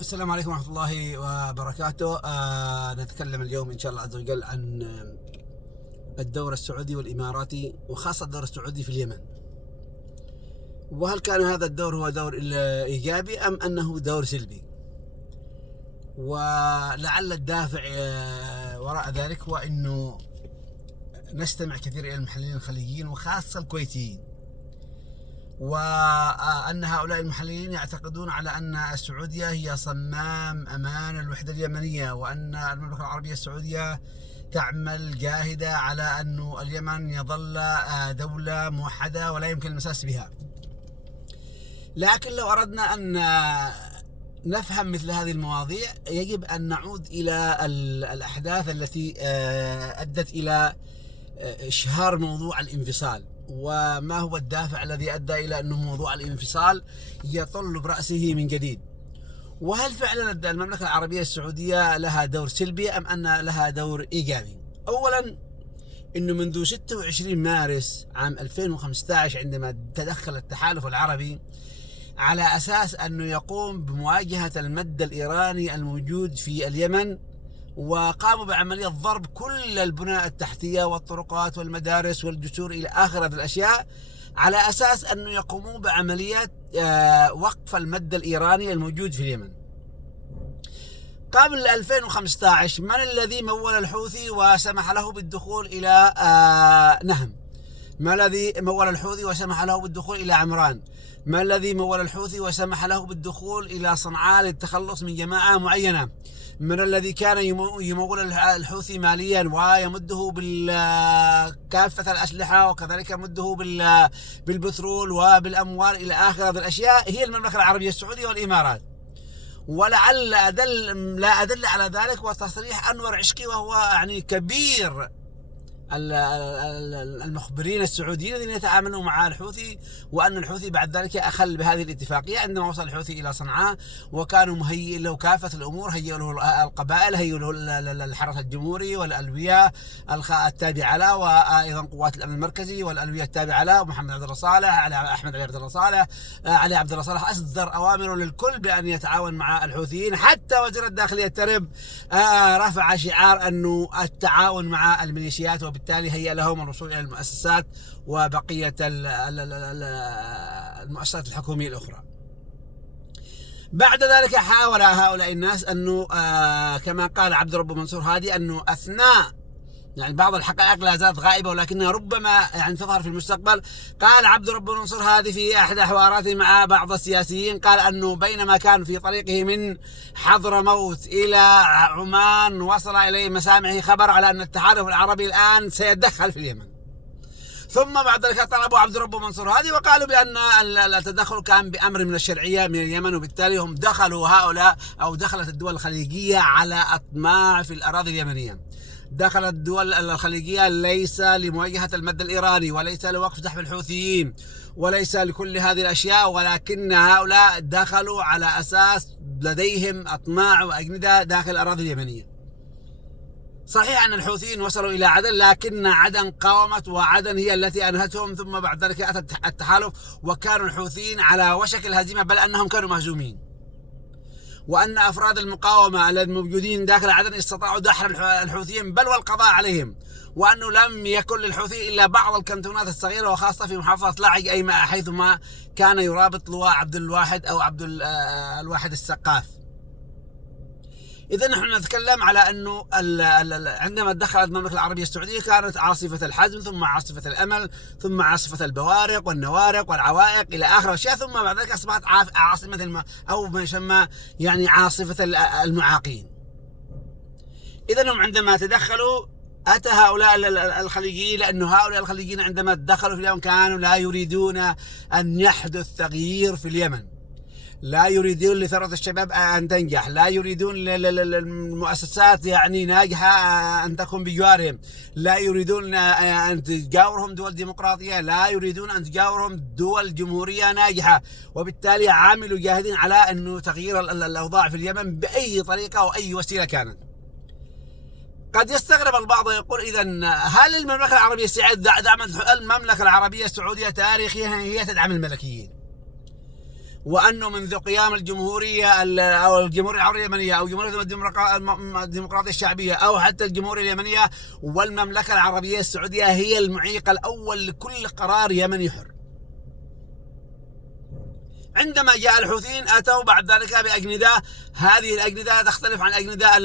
السلام عليكم ورحمة الله وبركاته. نتكلم اليوم إن شاء الله عز وجل عن الدور السعودي والإماراتي، وخاصة الدور السعودي في اليمن. وهل كان هذا الدور هو دور إيجابي أم أنه دور سلبي؟ ولعل الدافع وراء ذلك هو أنه نستمع كثير إلى المحللين الخليجيين وخاصة الكويتيين، وأن هؤلاء المحللين يعتقدون على أن السعودية هي صمام أمان الوحدة اليمنية، وأن المملكة العربية السعودية تعمل جاهدة على أن اليمن يظل دولة موحدة ولا يمكن المساس بها. لكن لو أردنا أن نفهم مثل هذه المواضيع يجب أن نعود إلى الأحداث التي أدت إلى إشهار موضوع الانفصال، وما هو الدافع الذي أدى إلى أنه موضوع الانفصال يطل برأسه من جديد. وهل فعلا المملكة العربية السعودية لها دور سلبي أم أن لها دور إيجابي؟ أولا، أنه منذ 26 مارس عام 2015 عندما تدخل التحالف العربي على أساس أنه يقوم بمواجهة المد الإيراني الموجود في اليمن، وقاموا بعملية ضرب كل البناء التحتية والطرقات والمدارس والجسور إلى آخر هذه الأشياء، على أساس أنه يقوموا بعمليات وقف المد الإيراني الموجود في اليمن. قبل 2015 من الذي مول الحوثي وسمح له بالدخول إلى نهم؟ ما الذي مول الحوثي وسمح له بالدخول إلى عمران؟ ما الذي مول الحوثي وسمح له بالدخول إلى صنعاء للتخلص من جماعة معينة؟ من الذي كان يمول الحوثي ماليا ويمده بكافة الأسلحة، وكذلك يمده بالبترول وبالأموال إلى آخر هذه الأشياء؟ هي المملكة العربية السعودية والإمارات. ولعل لا أدل على ذلك وتصريح أنور عشقي، وهو يعني كبير المخبرين السعوديين الذين يتعاملون مع الحوثي، وأن الحوثي بعد ذلك أخل بهذه الاتفاقية عندما وصل الحوثي إلى صنعاء، وكانوا مهيئين له كافة الأمور، هيئوا له القبائل، هيئوا له الحرس الجمهوري والألوية التابعة له، وأيضا قوات الأمن المركزي والألوية التابعة له، محمد عبد الله صالح، أحمد عبد الله صالح، علي عبد الله صالح أصدر أوامر للكل بأن يتعاون مع الحوثيين. حتى وزير الداخلية الترب رفع شعار أنه التعاون مع الميليشيات، وبالتالي هيأ لهم الوصول إلى المؤسسات وبقية المؤسسات الحكومية الأخرى. بعد ذلك حاول هؤلاء الناس أنه كما قال عبد رب منصور هادي أنه أثناء يعني بعض الحقائق لا زالت غائبة ولكنها ربما يعني تظهر في المستقبل. قال عبد رب منصور هادي في أحد حواراته مع بعض السياسيين، قال أنه بينما كان في طريقه من حضرموت إلى عمان وصل إليه مسامعه خبر على أن التحالف العربي الآن سيتدخل في اليمن. ثم بعد ذلك طلبوا عبد رب منصور هادي وقالوا بأن التدخل كان بأمر من الشرعية من اليمن، وبالتالي هم دخلوا هؤلاء أو دخلت الدول الخليجية على أطماع في الأراضي اليمنية. دخلت الدول الخليجية ليس لمواجهة المد الإيراني، وليس لوقف سحب الحوثيين، وليس لكل هذه الأشياء، ولكن هؤلاء دخلوا على أساس لديهم أطماع وأجندة داخل الأراضي اليمنية. صحيح أن الحوثيين وصلوا إلى عدن، لكن عدن قاومت، وعدن هي التي أنهتهم، ثم بعد ذلك أتى التحالف، وكانوا الحوثيين على وشك الهزيمة، بل أنهم كانوا مهزومين، وأن أفراد المقاومة الموجودين داخل عدن استطاعوا دحر الحوثيين بل والقضاء عليهم، وأنه لم يكن للحوثي إلا بعض الكنتونات الصغيرة، وخاصة في محافظة لاعج حيثما كان يرابط لواء عبد الواحد أو عبد الواحد السقاف. إذا نحن نتكلم على أنه عندما دخلت المملكة العربية السعودية كانت عاصفة الحزم، ثم عاصفة الأمل، ثم عاصفة البوارق والنوارق والعوائق إلى آخر الأشياء، ثم بعد ذلك أصبحت عاصمة أو ما يسمى يعني عاصفة المعاقين. إذا هم عندما تدخلوا أتى هؤلاء الخليجيين، لأنه هؤلاء الخليجيين عندما دخلوا في اليمن كانوا لا يريدون أن يحدث تغيير في اليمن، لا يريدون لثروة الشباب أن تنجح، لا يريدون للمؤسسات يعني ناجحة أن تكون بجوارهم، لا يريدون أن تجاورهم دول ديمقراطية، لا يريدون أن تجاورهم دول جمهورية ناجحة، وبالتالي عاملوا جاهدين على أنه تغيير الأوضاع في اليمن بأي طريقة أو أي وسيلة كانت. قد يستغرب البعض ويقول إذا هل المملكة العربية السعودية دعمت المملكة العربية السعودية تاريخيا هي تدعم الملكيين؟ وأنه منذ قيام الجمهورية أو الجمهورية العربية اليمنية أو جمهورية الديمقراطية الشعبية أو حتى الجمهورية اليمنية والمملكة العربية السعودية هي المعيق الأول لكل قرار يمني حر. عندما جاء الحوثيين أتوا بعد ذلك بأجندة، هذه الأجندة تختلف عن الأجندة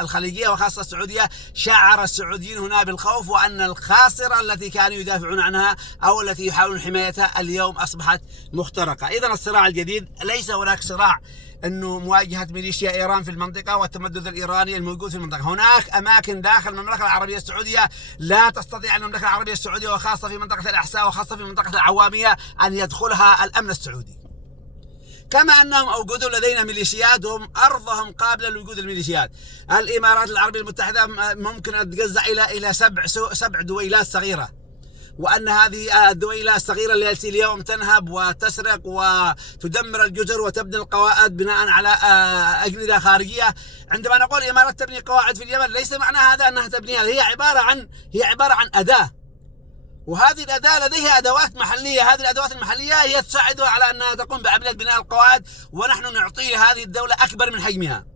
الخليجية وخاصة السعودية. شعر السعوديين هنا بالخوف وأن الخاصرة التي كانوا يدافعون عنها أو التي يحاولون حمايتها اليوم أصبحت مخترقة. إذن الصراع الجديد ليس هناك صراع أنه مواجهة ميليشيا إيران في المنطقة والتمدد الإيراني الموجود في المنطقة. هناك أماكن داخل المملكة العربية السعودية لا تستطيع المملكة العربية السعودية وخاصة في منطقة الأحساء وخاصة في منطقة العوامية أن يدخلها الأمن السعودي. كما أنهم أوجدوا لدينا ميليشيات وهم أرضهم قابلة لوجود الميليشيات. الإمارات العربية المتحدة ممكن أن تجزأ إلى سبع دويلات صغيرة، وأن هذه الدويلات الصغيرة التي اليوم تنهب وتسرق وتدمر الجزر وتبني القواعد بناء على أجندة خارجية. عندما نقول الإمارات تبني قواعد في اليمن ليس معنى هذا أنها تبنيها، هي عبارة عن أداة، وهذه الأداة لديها أدوات محلية. هذه الأدوات المحلية هي تساعدها على أنها تقوم بعملية بناء القواعد، ونحن نعطي هذه الدولة أكبر من حجمها.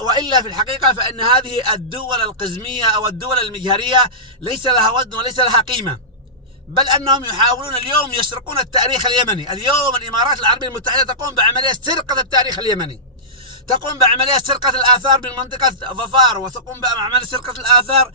وإلا في الحقيقة فإن هذه الدول القزمية أو الدول المجهرية ليس لها وزن وليس لها قيمة، بل أنهم يحاولون اليوم يسرقون التاريخ اليمني. اليوم الإمارات العربية المتحدة تقوم بعملية سرقة التاريخ اليمني، تقوم بعملية سرقة الآثار من منطقة ظفار، وتقوم بعملية سرقة الآثار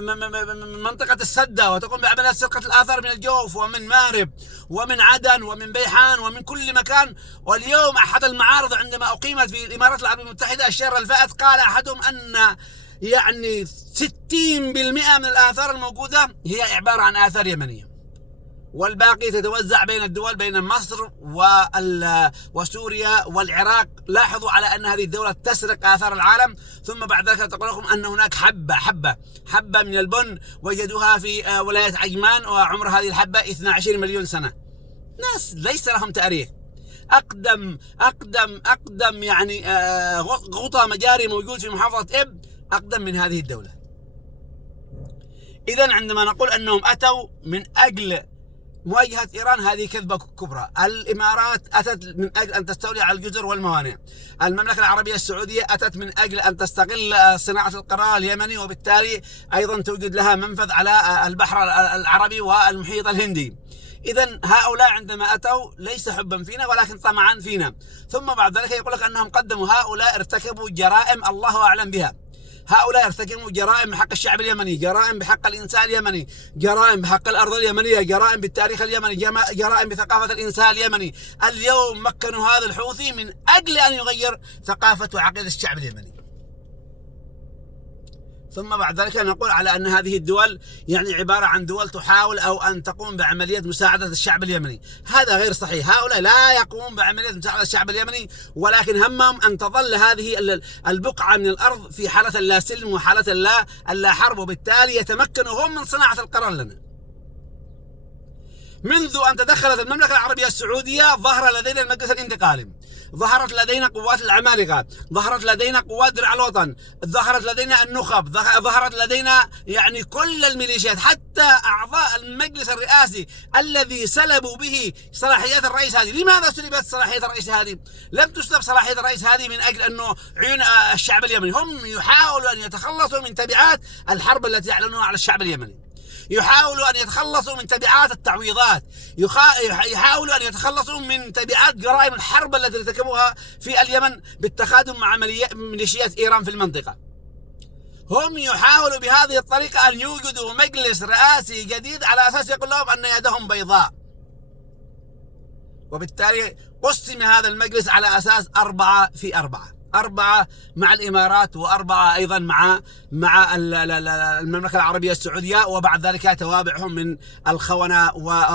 من منطقة السدة، وتقوم بعملية سرقة الآثار من الجوف ومن مارب ومن عدن ومن بيحان ومن كل مكان. واليوم أحد المعارض عندما أقيمت في الإمارات العربية المتحدة الشهر الفائت قال أحدهم أن يعني 60% من الآثار الموجودة هي عبارة عن آثار يمنية، والباقي تتوزع بين الدول، بين مصر وسوريا والعراق. لاحظوا على أن هذه الدولة تسرق آثار العالم، ثم بعد ذلك تقول لكم أن هناك حبة من البن وجدوها في ولاية عجمان، وعمر هذه الحبة 22 مليون سنة. ناس ليس لهم تاريخ. أقدم يعني غطى مجاري موجود في محافظة إب أقدم من هذه الدولة. إذن عندما نقول أنهم أتوا من أجل مواجهة إيران هذه كذبة كبرى. الإمارات أتت من أجل أن تستولي على الجزر والموانئ. المملكة العربية السعودية أتت من أجل أن تستغل صناعة القرار اليمني، وبالتالي أيضا توجد لها منفذ على البحر العربي والمحيط الهندي. إذن هؤلاء عندما أتوا ليس حبا فينا ولكن طمعا فينا. ثم بعد ذلك يقول لك أنهم قدموا، هؤلاء ارتكبوا جرائم الله أعلم بها. هؤلاء ارتكبوا جرائم بحق الشعب اليمني، جرائم بحق الإنسان اليمني، جرائم بحق الأرض اليمنية، جرائم بالتاريخ اليمني، جرائم بثقافة الإنسان اليمني. اليوم مكنوا هذا الحوثي من أجل أن يغير ثقافة وعقيدة الشعب اليمني. ثم بعد ذلك نقول على أن هذه الدول يعني عبارة عن دول تحاول أو أن تقوم بعملية مساعدة الشعب اليمني. هذا غير صحيح. هؤلاء لا يقومون بعملية مساعدة الشعب اليمني، ولكن همهم أن تظل هذه البقعة من الأرض في حالة اللا سلم وحالة اللا حرب، وبالتالي يتمكنوا هم من صناعة القرار لنا. منذ أن تدخلت المملكة العربية السعودية ظهر لدينا المجلس الانتقالي، ظهرت لدينا قوات العمالقة، ظهرت لدينا قوات درع الوطن، ظهرت لدينا النخب، ظهرت لدينا يعني كل الميليشيات، حتى أعضاء المجلس الرئاسي الذي سلبوا به صلاحيات الرئيس هذه. لماذا سلبت صلاحية الرئيس هذه؟ لم تسلب صلاحية الرئيس هذه من أجل أنه عيون الشعب اليمني. هم يحاولوا أن يتخلصوا من تبعات الحرب التي يعلنونها على الشعب اليمني، يحاولوا أن يتخلصوا من تبعات التعويضات، يحاولوا أن يتخلصوا من تبعات جرائم الحرب التي ارتكبوها في اليمن بالتخادم مع ميليشيات إيران في المنطقة. هم يحاولوا بهذه الطريقة أن يوجدوا مجلس رئاسي جديد على أساس يقول لهم أن يدهم بيضاء، وبالتالي قسم هذا المجلس على أساس 4-4، 4 مع الإمارات و4 أيضا مع المملكة العربية السعودية، وبعد ذلك توابعهم من الخونة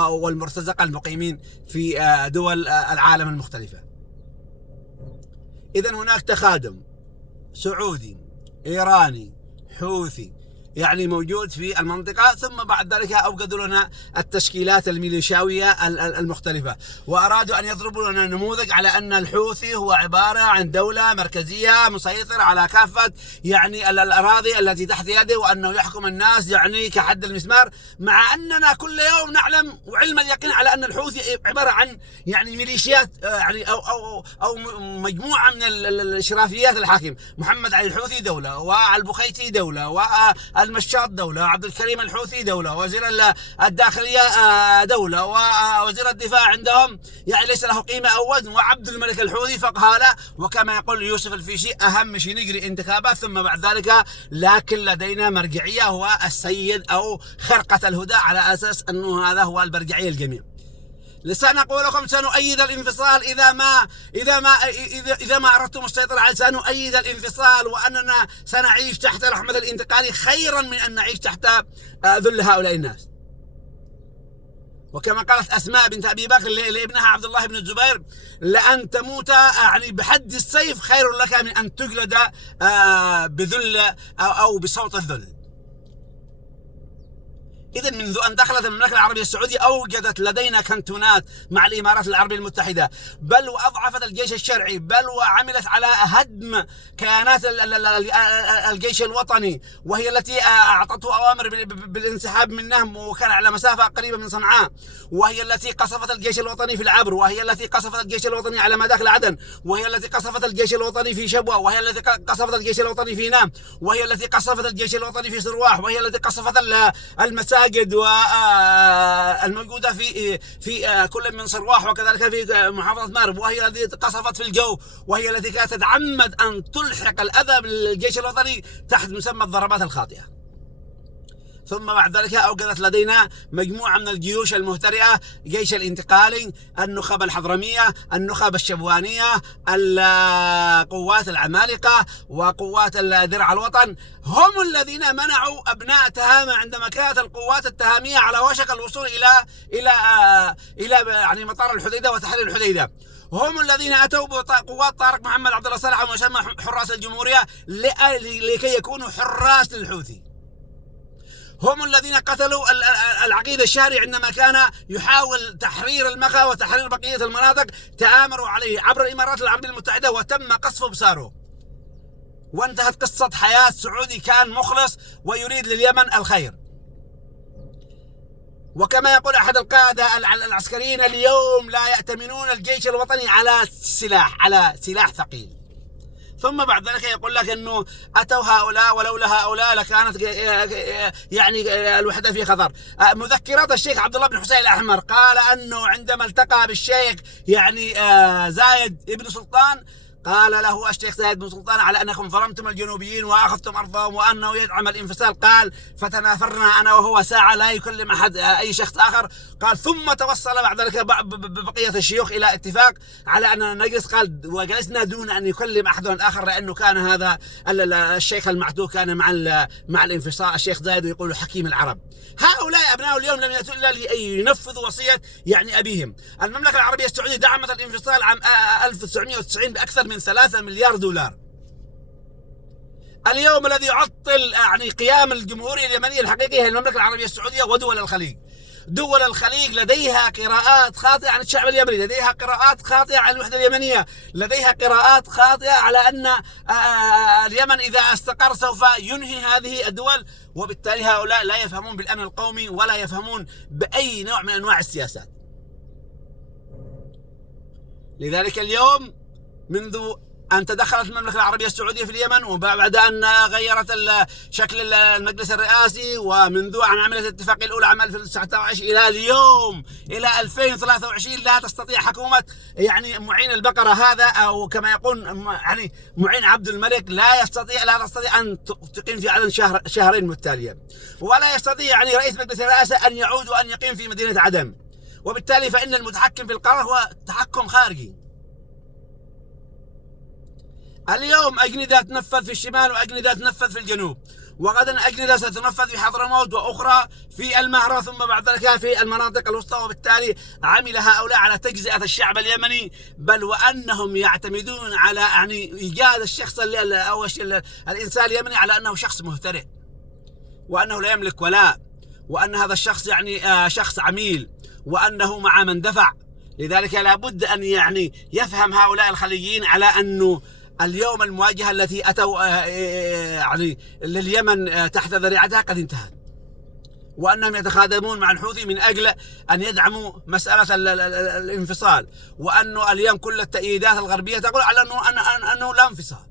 والمرتزقة المقيمين في دول العالم المختلفة. إذن هناك تخادم سعودي، إيراني، حوثي، يعني موجود في المنطقة. ثم بعد ذلك أوجدوا لنا التشكيلات الميليشياوية المختلفة، وأرادوا أن يضربوا لنا نموذج على أن الحوثي هو عبارة عن دولة مركزية مسيطرة على كافة يعني الأراضي التي تحت يده، وأنه يحكم الناس يعني كحد المسمار، مع أننا كل يوم نعلم وعلم اليقين على أن الحوثي عبارة عن يعني ميليشيات يعني أو مجموعة من الإشرافيات الحاكم. محمد علي الحوثي دولة، والبخيتي دولة، والمشاط دولة، وعبد الكريم الحوثي دولة، وزير الداخلية دولة، ووزير الدفاع عندهم يعني ليس له قيمة أو وزن، وعبد الملك الحوثي فقهالة. وكما يقول يوسف الفيشي أهم شيء نجري انتخابات ثم بعد ذلك لكن لدينا مرجعية هو السيد أو خرقة الهدى، على أساس أنه هذا هو المرجعية الجميع. سنقول لكم سنؤيد الانفصال إذا ما أردتم السيطرة على، سنؤيد الانفصال، وأننا سنعيش تحت رحمة الانتقال خيرا من أن نعيش تحت ذل هؤلاء الناس. وكما قالت أسماء بنت أبي بكر لابنها عبد الله بن الزبير: لأن تموت يعني بحد السيف خير لك من أن تجلد بذل أو بصوت الذل. إذا منذ أن دخلت المملكة العربية السعودية أوجدت لدينا كنتونات مع الإمارات العربية المتحدة، بل وأضعفت الجيش الشرعي، بل وعملت على هدم كيانات الجيش الوطني، وهي التي أعطته أوامر بالانسحاب منهم، وكان على مسافة قريبة من صنعاء، وهي التي قصفت الجيش الوطني في العبر، وهي التي قصفت الجيش الوطني على مداخل عدن، وهي التي قصفت الجيش الوطني في شبوة، وهي التي قصفت الجيش الوطني في نام، وهي التي قصفت الجيش الوطني في صرواح، وهي التي قصفت المساجد والموجودة في كل من صرواح وكذلك في محافظة مأرب، وهي التي قصفت في الجو، وهي التي كانت تتعمد أن تلحق الأذى بالجيش الوطني تحت مسمى الضربات الخاطئة. ثم بعد ذلك أوجدت لدينا مجموعة من الجيوش المهترئة: جيش الانتقالي، النخب الحضرمية، النخب الشبوانية، القوات العمالقة، وقوات درع الوطن. هم الذين منعوا أبناء تهامة عندما كانت القوات التهامية على وشك الوصول إلى يعني مطار الحديدة وتحرير الحديدة. هم الذين أتوا بقوات طارق محمد عبد الله صالح ومسمى حراس الجمهورية لكي يكونوا حراس للحوثي. هم الذين قتلوا العقيد الشهري عندما كان يحاول تحرير المخا وتحرير بقية المناطق، تآمروا عليه عبر الإمارات العربية المتحدة وتم قصفه بساره، وانتهت قصة حياة سعودي كان مخلص ويريد لليمن الخير. وكما يقول أحد القادة العسكريين: اليوم لا يأتمنون الجيش الوطني على سلاح ثقيل. ثم بعد ذلك يقول لك انه اتوا هؤلاء ولولا هؤلاء لكانت يعني الوحده في خطر. مذكرات الشيخ عبد الله بن حسين الاحمر قال انه عندما التقى بالشيخ يعني زايد ابن سلطان، قال له الشيخ زايد بن سلطان: على أنكم ظلمتم الجنوبيين وأخذتم أرضهم وأنه يدعم الانفصال. قال: فتنافرنا أنا وهو ساعة لا يكلم أحد أي شخص آخر. قال: ثم توصل بعد ذلك بقية الشيوخ إلى اتفاق على أننا نجلس. قال: وجلسنا دون أن يكلم أحد آخر، لأنه كان هذا الشيخ المعتوه كان مع الانفصال الشيخ زايد ويقول حكيم العرب. هؤلاء أبناء اليوم لم يأتوا إلا لينفذوا وصية يعني أبيهم. المملكة العربية السعودية دعمت الانفصال عام 1990 بأكثر من 3 مليار دولار. اليوم الذي يعطل يعني قيام الجمهورية اليمنية الحقيقية هي المملكة العربية السعودية ودول الخليج. دول الخليج لديها قراءات خاطئة عن الشعب اليمني، لديها قراءات خاطئة عن الوحدة اليمنية، لديها قراءات خاطئة على أن اليمن إذا استقر سوف ينهي هذه الدول، وبالتالي هؤلاء لا يفهمون بالأمن القومي ولا يفهمون بأي نوع من أنواع السياسات. لذلك اليوم منذ أن تدخلت المملكة العربية السعودية في اليمن، وبعد أن غيرت شكل المجلس الرئاسي، ومنذ أن عملت الاتفاقية الأولى عام 2019 إلى اليوم إلى 2023 لا تستطيع حكومة يعني معين البقرة هذا، أو كما يقول يعني معين عبد الملك، لا تستطيع أن تقيم في عدن شهرين متتالية، ولا يستطيع يعني رئيس مجلس الرئاسة أن يعود وأن يقيم في مدينة عدن. وبالتالي فإن المتحكم في القرار هو تحكم خارجي. اليوم أجندة تنفذ في الشمال وأجندة تنفذ في الجنوب، وغدا أجندة ستنفذ في حضرموت وأخرى في المهرة، ثم بعد ذلك في المناطق الوسطى. وبالتالي عمل هؤلاء على تجزئة الشعب اليمني، بل وأنهم يعتمدون على يعني إيجاد الشخص أو الإنسان اليمني على أنه شخص مهترئ. وأنه لا يملك ولاء، وأن هذا الشخص يعني شخص عميل، وأنه مع من دفع. لذلك لابد أن يعني يفهم هؤلاء الخليجيين على أنه اليوم المواجهة التي أتوا يعني لليمن تحت ذريعتها قد انتهت، وأنهم يتخاذلون مع الحوثي من أجل أن يدعموا مسألة الانفصال، وأنه اليوم كل التأييدات الغربية تقول على أنه لا انفصال.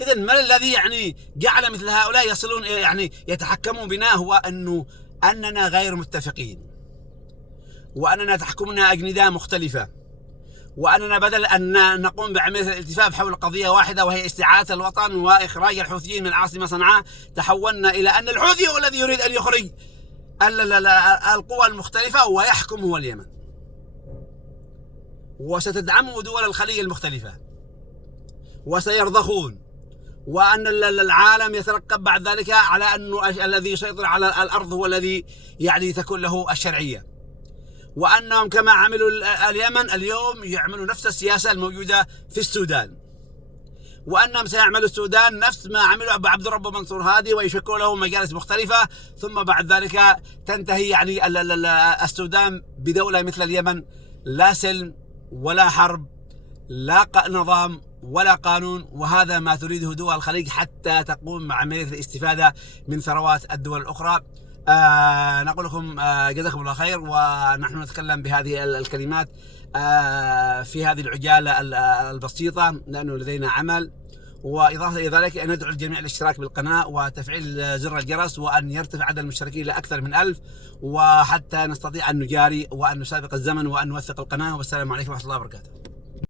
إذن ما الذي يعني جعل مثل هؤلاء يصلون يعني يتحكمون بنا؟ هو أننا غير متفقين، وأننا تحكمنا أجندة مختلفة، وأننا بدل أن نقوم بعملية الالتفاف حول قضية واحدة وهي استعادة الوطن وإخراج الحوثيين من العاصمة صنعاء، تحولنا إلى أن الحوثي هو الذي يريد أن يخرج القوى المختلفة ويحكم هو اليمن، وستدعمه دول الخليج المختلفة وسيرضخون، وأن العالم يترقب بعد ذلك على أنه الذي يسيطر على الأرض هو الذي يعني تكون له الشرعية، وأنهم كما عملوا اليمن اليوم يعملوا نفس السياسة الموجودة في السودان، وأنهم سيعملوا السودان نفس ما عملوا بعبد الرب منصور هادي ويشكلوا له مجالس مختلفة، ثم بعد ذلك تنتهي يعني السودان بدولة مثل اليمن، لا سلم ولا حرب، لا نظام ولا قانون. وهذا ما تريده دول الخليج حتى تقوم مع عملية الاستفادة من ثروات الدول الأخرى. نقول لكم جزاكم الله خير، ونحن نتكلم بهذه الكلمات في هذه العجالة البسيطة لأنه لدينا عمل. وإضافة إلى ذلك أن ندعو الجميع للاشتراك بالقناة وتفعيل زر الجرس، وأن يرتفع عدد المشتركين إلى أكثر من 1000، وحتى نستطيع أن نجاري وأن نسابق الزمن وأن نوثق القناة. والسلام عليكم ورحمة الله وبركاته.